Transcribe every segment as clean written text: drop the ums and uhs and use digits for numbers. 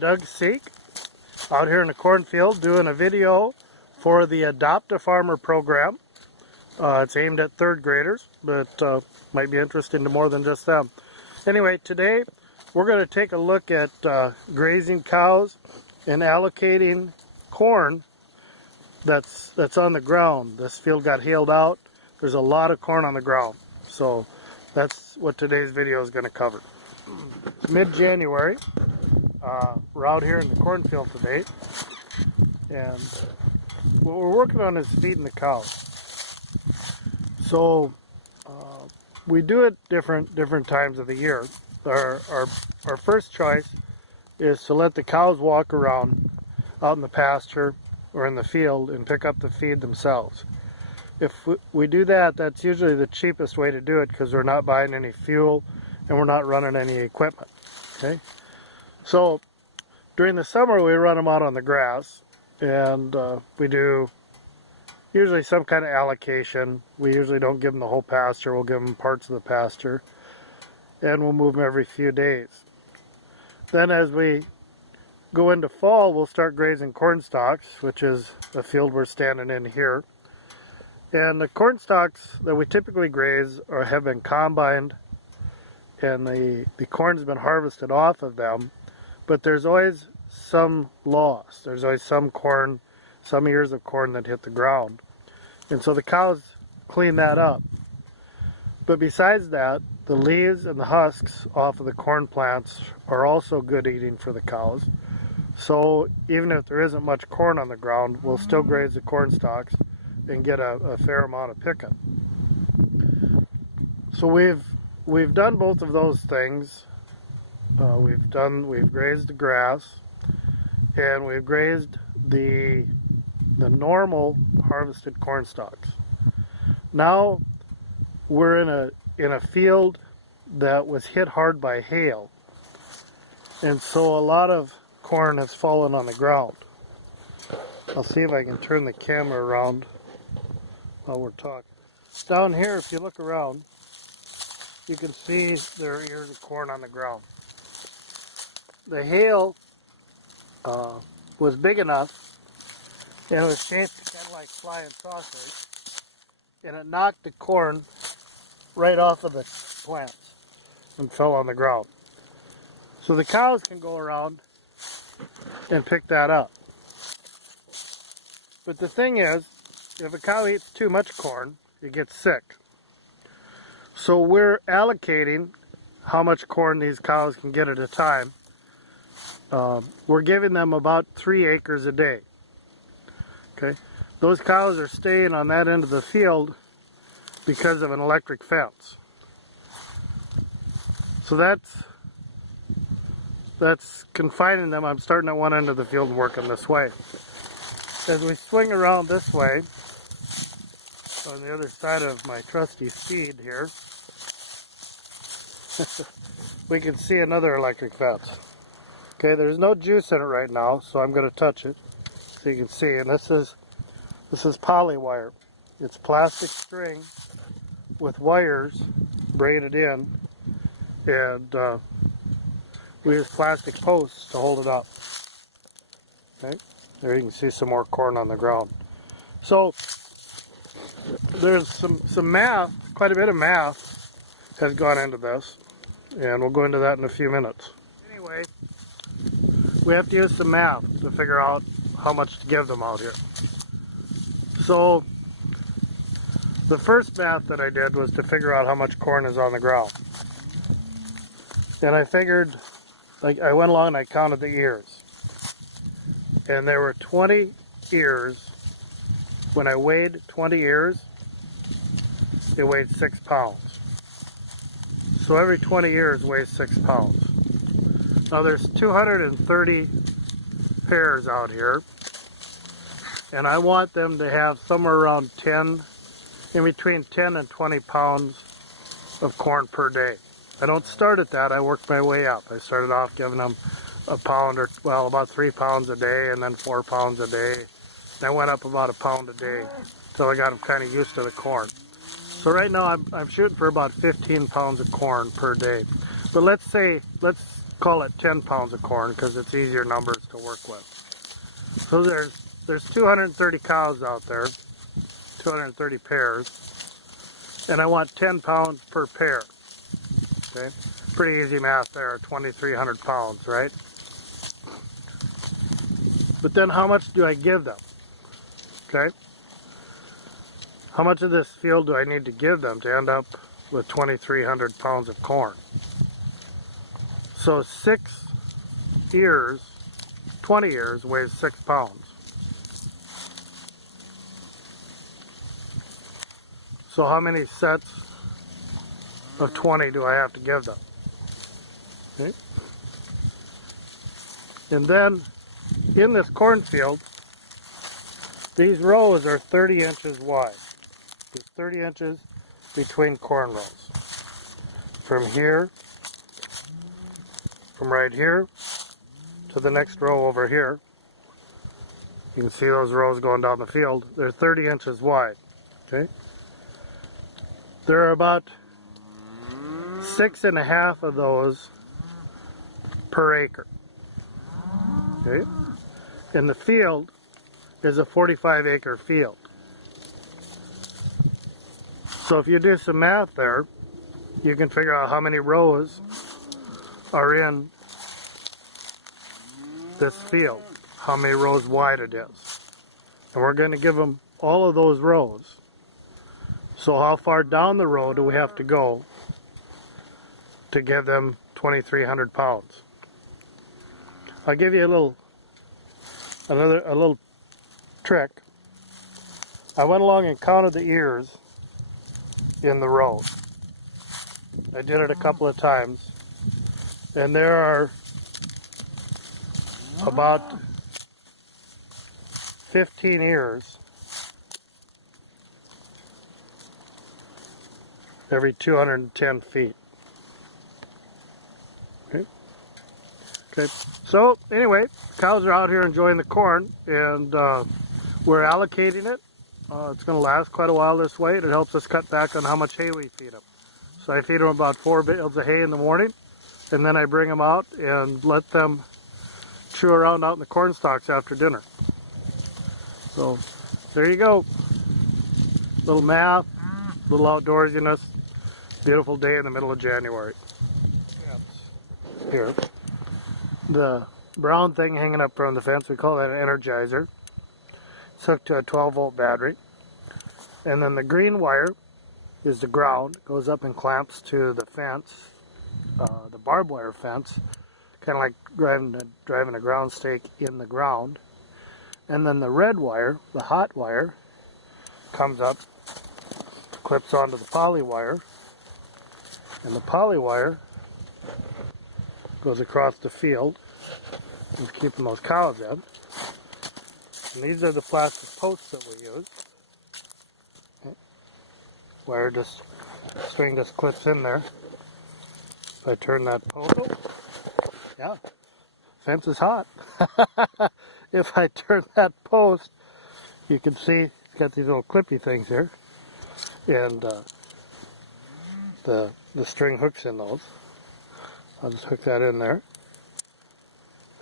Sieck out here in the cornfield doing a video for the Adopt a Farmer program. It's aimed at third graders, but might be interesting to more than just them. Anyway, today we're going to take a look at grazing cows and allocating corn that's on the ground. This field got hailed out. There's a lot of corn on the ground, so that's what today's video is going to cover. It's mid-January. We're out here in the cornfield today, and what we're working on is feeding the cows. So we do it different times of the year. Our first choice is to let the cows walk around out in the pasture or in the field and pick up the feed themselves. If we do that, that's usually the cheapest way to do it because we're not buying any fuel and we're not running any equipment. Okay, so during the summer we run them out on the grass, and we do usually some kind of allocation. We usually don't give them the whole pasture, we'll give them parts of the pasture, and we'll move them every few days. Then as we go into fall, we'll start grazing corn stalks, which is the field we're standing in here. And the corn stalks that we typically graze have been combined, and the corn's been harvested off of them, but there's always some loss. There's always some corn, some ears of corn that hit the ground. And so the cows clean that up. But besides that, the leaves and the husks off of the corn plants are also good eating for the cows. So even if there isn't much corn on the ground, we'll still graze the corn stalks and get a fair amount of picking. So we've done both of those things. We've grazed the grass, and we've grazed the normal harvested corn stalks. Now we're in a field that was hit hard by hail, and so a lot of corn has fallen on the ground. I'll see if I can turn the camera around while we're talking. Down here, if you look around, you can see there are ears of corn on the ground. The hail was big enough, and it was shaped kind of like flying saucers, and it knocked the corn right off of the plants and fell on the ground. So the cows can go around and pick that up. But the thing is, if a cow eats too much corn, it gets sick. So we're allocating how much corn these cows can get at a time. We're giving them about 3 acres a day. Okay, those cows are staying on that end of the field because of an electric fence. So that's confining them. I'm starting at one end of the field and working this way. As we swing around this way, on the other side of my trusty steed here, we can see another electric fence. Okay, there's no juice in it right now, so I'm going to touch it so you can see. And this is poly wire. It's plastic string with wires braided in, and we use plastic posts to hold it up. Okay, there you can see some more corn on the ground. So there's some math, quite a bit of math has gone into this, and we'll go into that in a few minutes. Anyway, we have to use some math to figure out how much to give them out here. So the first math that I did was to figure out how much corn is on the ground. And I figured, like, I went along and I counted the ears. And there were 20 ears. When I weighed 20 ears, it weighed 6 pounds. So every 20 ears weighs 6 pounds. Now there's 230 pairs out here, and I want them to have somewhere around in between 10 and 20 pounds of corn per day. I don't start at that, I work my way up. I started off giving them a pound, or well, about 3 pounds a day, and then 4 pounds a day. And I went up about a pound a day until I got them kind of used to the corn. So right now I'm shooting for about 15 pounds of corn per day. But let's call it 10 pounds of corn because it's easier numbers to work with. So there's 230 cows out there, 230 pairs, and I want 10 pounds per pair. Okay, pretty easy math there, 2,300 pounds, right? But then how much do I give them? Okay, how much of this field do I need to give them to end up with 2,300 pounds of corn? So 6 ears, 20 ears weighs 6 pounds. So how many sets of 20 do I have to give them? Okay. And then in this cornfield, these rows are 30 inches wide. There's 30 inches between corn rows. From here, from right here to the next row over here, you can see those rows going down the field. They're 30 inches wide. Okay. There are about 6.5 of those per acre. Okay. And the field is a 45-acre field. So if you do some math there, you can figure out how many rows are in this field, how many rows wide it is. And we're going to give them all of those rows. So how far down the road do we have to go to give them 2,300 pounds? I'll give you a little trick. I went along and counted the ears in the row. I did it a couple of times, and there are about 15 ears every 210 feet. Okay. Okay. So anyway, cows are out here enjoying the corn, and we're allocating it. It's going to last quite a while this way, and it helps us cut back on how much hay we feed them. So I feed them about 4 bales of hay in the morning, and then I bring them out and let them chew around out in the corn stalks after dinner. So there you go. Little math, little outdoorsiness. Beautiful day in the middle of January. Here, the brown thing hanging up from the fence, we call that an energizer. It's hooked to a 12-volt battery. And then the green wire is the ground. It goes up and clamps to the fence, the barbed wire fence, kind of like driving a ground stake in the ground. And then the red wire, the hot wire, comes up, clips onto the poly wire, and the poly wire goes across the field and keeping those cows in. And these are the plastic posts that we use. Okay. String just clips in there. If I turn that post, yeah, fence is hot. If I turn that post, you can see it's got these little clippy things here, and the string hooks in those. I'll just hook that in there.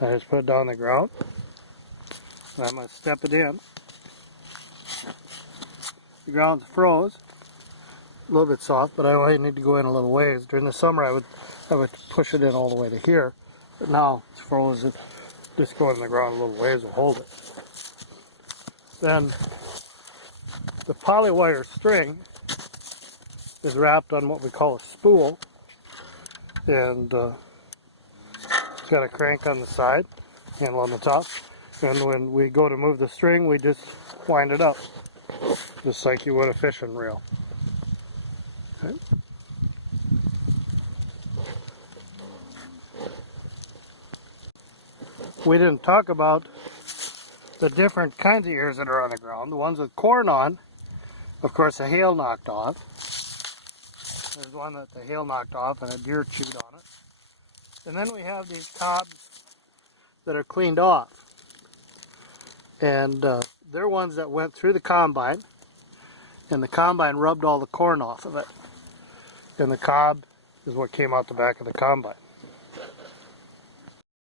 I just put it down on the ground. And I'm going to step it in. The ground's froze, a little bit soft, but I only need to go in a little ways. During the summer, I would push it in all the way to here, but now it's frozen. Just go in the ground a little ways will hold it. Then the poly wire string is wrapped on what we call a spool, and it's got a crank on the side, handle on the top, and when we go to move the string, we just wind it up, just like you would a fishing reel. Okay. We didn't talk about the different kinds of ears that are on the ground. The ones with corn on, of course, the hail knocked off. There's one that the hail knocked off and a deer chewed on it. And then we have these cobs that are cleaned off. And they're ones that went through the combine, and the combine rubbed all the corn off of it. And the cob is what came out the back of the combine.